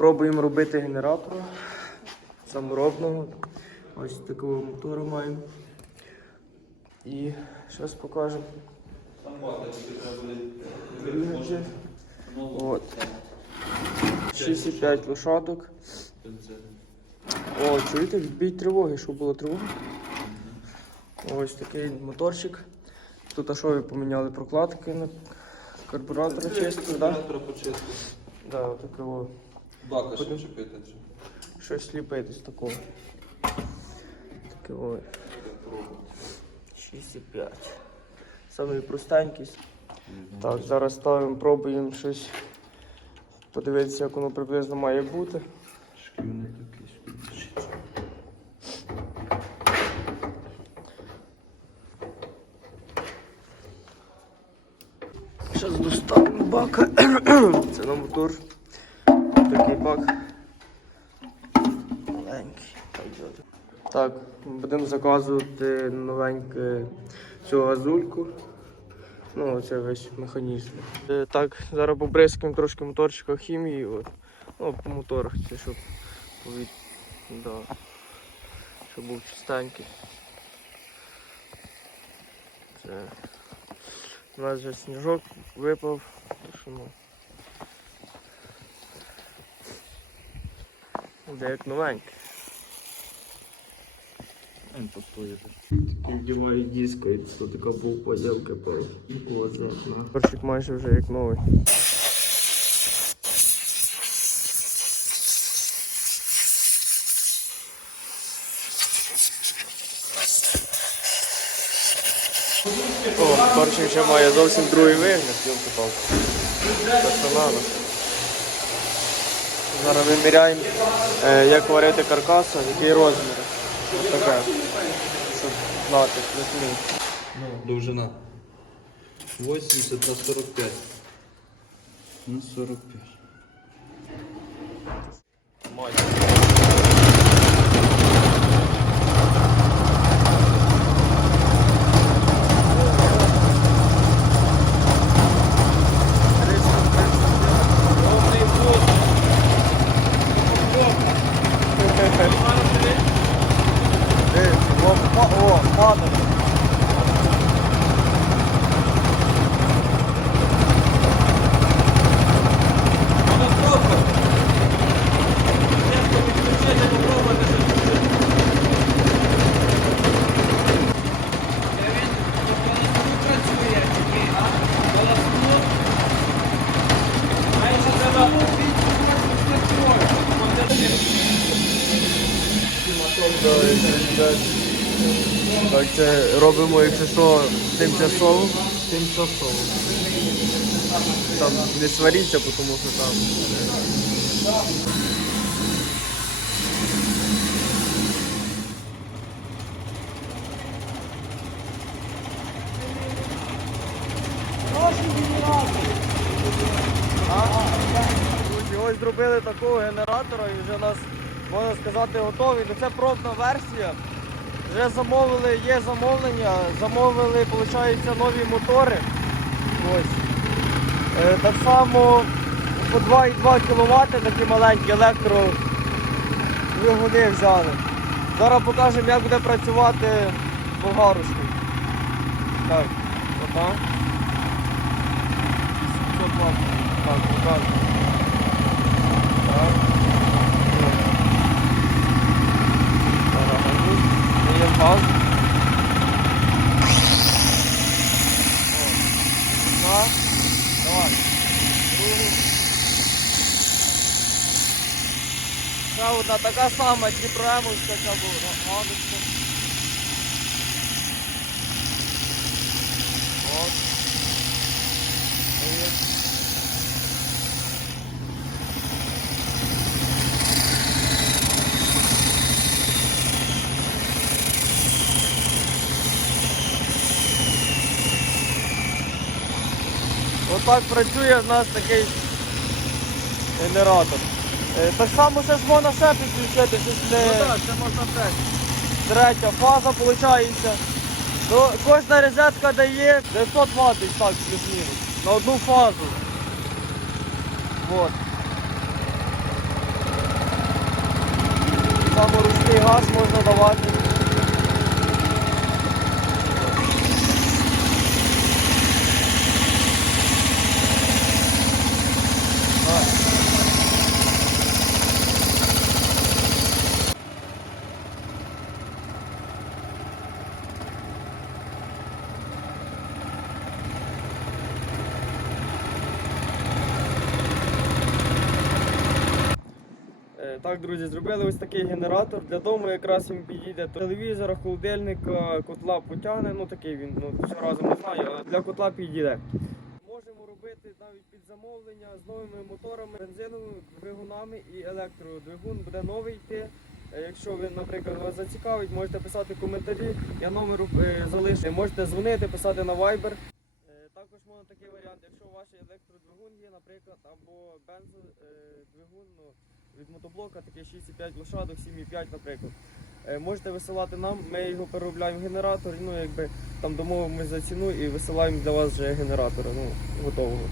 Пробуємо робити генератора саморобного. Ось такого мотора маємо. І зараз покажемо. От. 6,5 лошадок. О, чуєте, відбій тривоги, щоб була тривога. Ось такий моторчик. Тут а що ви поміняли прокладки на карбуратора чисто, так? Да, отаке о. Бака ще чи? Щось ліпити з такого. Таке ой. 6,5. Самий простенький. Так, зараз ставимо, пробуємо щось. Подивитися, як воно приблизно має бути. Шків такий, шків. Зараз доставимо бака. Це на мотор. Такий бак. Маленький. Так, будемо заказувати новеньку цю газульку. Ну, це весь механізм. Е, Так, зараз побризкаємо трошки моторчика хімії. От. Ну, по моторах це щоб повід... да. щоб був чистенький. Це у нас вже сніжок випав, так що ну. Де як новенький. Він постоїть. Такий вдіваю диско, і тут така був поділка пав. Першик майже вже як новий. О, першик ще має зовсім другий вигляд, йолки палки надо. Зараз виміряємо, е, як варити каркаса, який розмір. Ось таке. Щоб знати, плюс-мінус. Ну, довжина. 80 на 45. На 45. О, падає. Так, це робимо, якщо що, тимчасово. Тимчасово. Там не сваріться, тому що там. Ось зробили такого генератора і вже у нас, можна сказати, готовий. Ну це пробна версія. Вже замовили, є замовлення, замовили, виходить, нові мотори. Ось. Е, так само по 2,2 кВт такі маленькі електро двигуни взяли. Зараз покажемо, як буде працювати болгарочкою. Так, отак. Так, покажемо. Так. Газ. О. Так. Давай. Другу. Ще одна така сама Дніпроемовська ця була. Гадочка. От. Отак працює в нас такий генератор. Е, Так само ще ж можна ще підключити, щось не це можна теж. третя фаза виходить. То кожна розетка дає 900 Вт так плюс-мінус. На одну фазу. Вот. само ручний газ можна давати. Так. Е, Так, друзі, зробили ось такий генератор. Для дому якраз він підійде телевізора, холодильника, котла потягне. Ну такий він, ну все разом не знаю, але для котла підійде. Можемо робити навіть під замовлення з новими моторами, бензиновими двигунами і електродвигун буде новий йти. Е, Якщо він, наприклад, вас зацікавить, можете писати коментарі. Я номер е, залишу. Можете дзвонити, писати на Viber. Е, Також можна такий варіант, якщо ваш електродвигун є, наприклад, або бензодвигун ну, від мотоблока, таке 6,5 лошадок, 7,5, наприклад. Е, Можете висилати нам, ми його переробляємо в генератор, ну якби там домовимося за ціну і висилаємо для вас вже генератора, ну, готового.